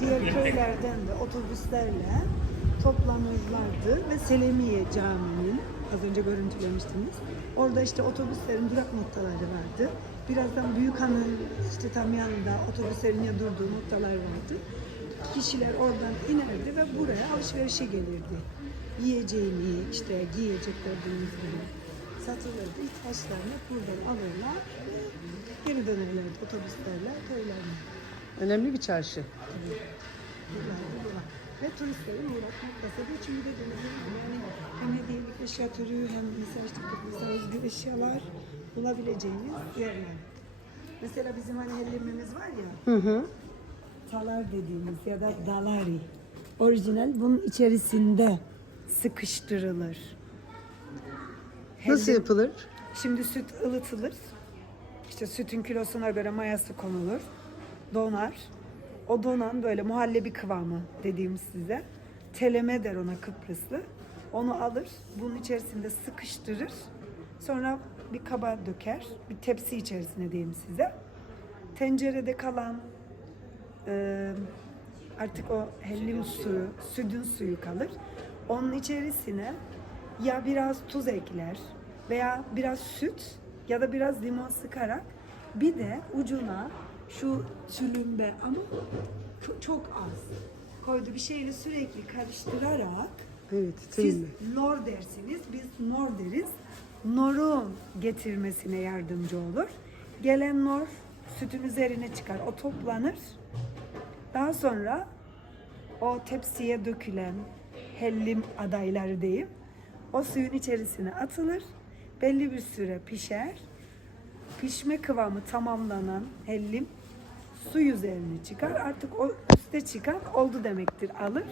diğer köylerden de otobüslerle toplanırlardı ve Selemiye Camii'nin az önce görüntülemiştiniz. Orada işte otobüslerin durak noktaları vardı. Birazdan Büyükhan'ın işte tam yanında otobüslerin ya durduğu noktalar vardı. Kişiler oradan inerdi ve buraya alışverişe gelirdi. Yiyeceğini, işte giyecek gibi satılırdı. İhtiyaçlarını buradan alırlar ve geri dönerlerdi otobüslerle köylerine. Önemli bir çarşı. Ve turistlerin uğrak noktası. Çünkü dediğimiz gibi yani hem hediyelik eşya türü hem mesela işte Kıbrıs'a özgü eşyalar bulabileceğiniz yerler. Mesela bizim hani hellimimiz var ya, Hı hı. talar dediğimiz ya da dalari. Orijinal bunun içerisinde sıkıştırılır. Nasıl Hellim- yapılır? Şimdi süt ılıtılır. İşte sütün kilosuna göre mayası konulur. Donar. O donan böyle muhallebi kıvamı dediğimiz size. Teleme der ona Kıbrıslı. Onu alır, bunun içerisinde sıkıştırır. Sonra bir kaba döker. Bir tepsi içerisine diyeyim size. Tencerede kalan e, artık o hellim suyu, sütün suyu kalır. Onun içerisine ya biraz tuz ekler veya biraz süt ya da biraz limon sıkarak bir de ucuna şu tülümbe ama çok, az koydu bir şeyle sürekli karıştırarak Evet, siz tüylü. nor dersiniz, biz nor deriz. Norun getirmesine yardımcı olur. Gelen nor sütün üzerine çıkar, o toplanır. Daha sonra o tepsiye dökülen hellim adayları diyeyim, o suyun içerisine atılır. Belli bir süre pişer. Pişme kıvamı tamamlanan hellim su üzerine çıkar. Artık o üste çıkan oldu demektir. Alır,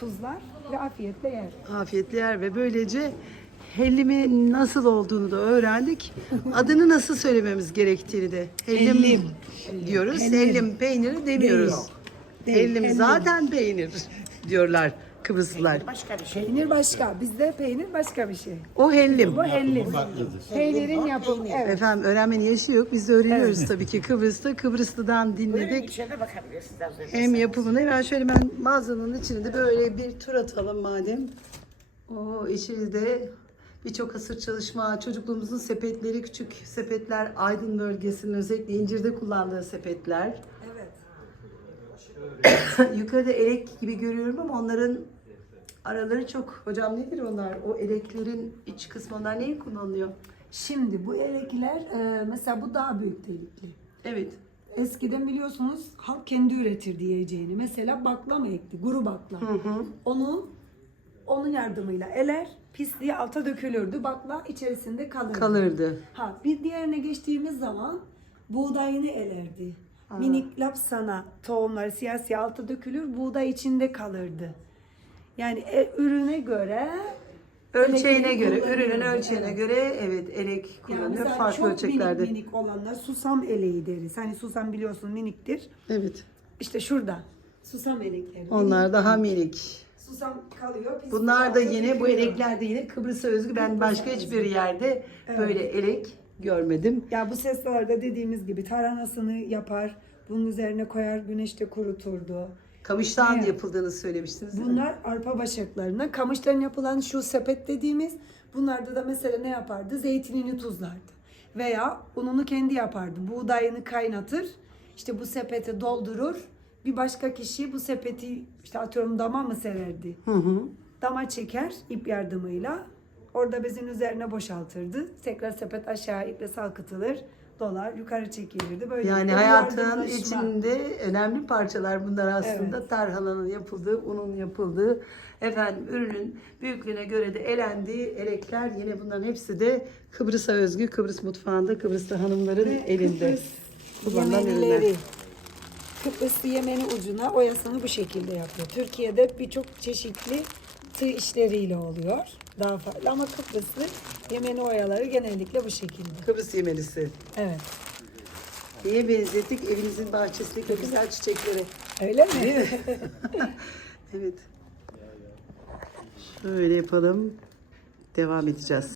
tuzlar ve afiyetle yer. Afiyetle yer ve böylece hellimin nasıl olduğunu da öğrendik. Adını nasıl söylememiz gerektiğini de. Hellim, Hellim. diyoruz. Hellim. Hellim, peyniri demiyoruz. Değil. Hellim, Hellim. zaten peynir diyorlar Kıbrıslılar. Peynir başka, bizde peynir başka bir şey. O hellim. Bu hellim. Peynirin yapımı, evet. Efendim öğrenmenin yaşı yok. Biz de öğreniyoruz tabii ki Kıbrıs'ta. Kıbrıslı'dan dinledik. İçeride bakabilirsiniz az önce. Hem yapımını hemen şöyle ben mağazanın içinde böyle bir tur atalım madem. O içeride birçok asır çalışma, çocukluğumuzun sepetleri, küçük sepetler, Aydın bölgesinin özellikle incirde kullandığı sepetler. Evet. Yukarıda elek gibi görüyorum ama onların araları çok. Hocam nedir onlar? O eleklerin iç kısmı onlar neye kullanılıyor? Şimdi bu elekler, e, mesela bu daha büyük delikli. Evet. Eskiden biliyorsunuz halk kendi üretir diyeceğini. Mesela bakla mı ekti? Guru bakla. Onu onun yardımıyla eler, pisliği alta dökülürdü. Bakla içerisinde kalırdı. Kalırdı. Ha, bir diğerine geçtiğimiz zaman buğdayını elerdi. Minik lapsana tohumları siyah siyah alta dökülür, buğday içinde kalırdı. Yani e, ürüne göre Ölçeğine göre, ürünün ölçeğine Evet. göre evet elek Yani kullanıyor mesela farklı çok ölçeklerde. minik minik olanlar susam eleği deriz. Hani susam biliyorsun miniktir. Evet. İşte şurada susam elekleri. Onlar Minik. daha minik. susam kalıyor. Bunlar da yine bu dökülüyor. elekler de yine Kıbrıs'a özgü. Ben başka hiçbir yerde Evet. böyle elek görmedim. Ya bu sesler dediğimiz gibi taranasını yapar. Bunun üzerine koyar güneşte kuruturdu. Kamıştan Evet. yapıldığını söylemiştiniz? Bunlar arpa başaklarına. Kamıştan yapılan şu sepet dediğimiz bunlarda da mesela ne yapardı? Zeytinini tuzlardı. Veya ununu kendi yapardı. Buğdayını kaynatır. İşte bu sepete doldurur. Bir başka kişi bu sepeti işte atıyorum dama mı sererdi? Hı hı. Dama çeker ip yardımıyla. Orada bezin üzerine boşaltırdı. Tekrar sepet aşağı iple salkıtılır. Dolar yukarı çekilirdi. Böyle Yani hayatın içinde önemli parçalar bunlar aslında. Tarhananın yapıldığı, unun yapıldığı, efendim ürünün büyüklüğüne göre de elendiği elekler yine bunların hepsi de Kıbrıs'a özgü, Kıbrıs mutfağında, Kıbrıs'ta hanımların Ve elinde Kıbrıs kullanılan ürünler. Kıbrıslı Yemeni ucuna oyasını bu şekilde yapıyor. Türkiye'de birçok çeşitli tığ işleriyle oluyor. Daha farklı ama Kıbrıslı Yemeni oyaları genellikle bu şekilde. Kıbrıs yemelisi. Evet. Neye benzettik? Evinizin bahçesindeki güzel çiçeklere. Öyle mi? Değil mi? evet. Şöyle yapalım. Devam edeceğiz.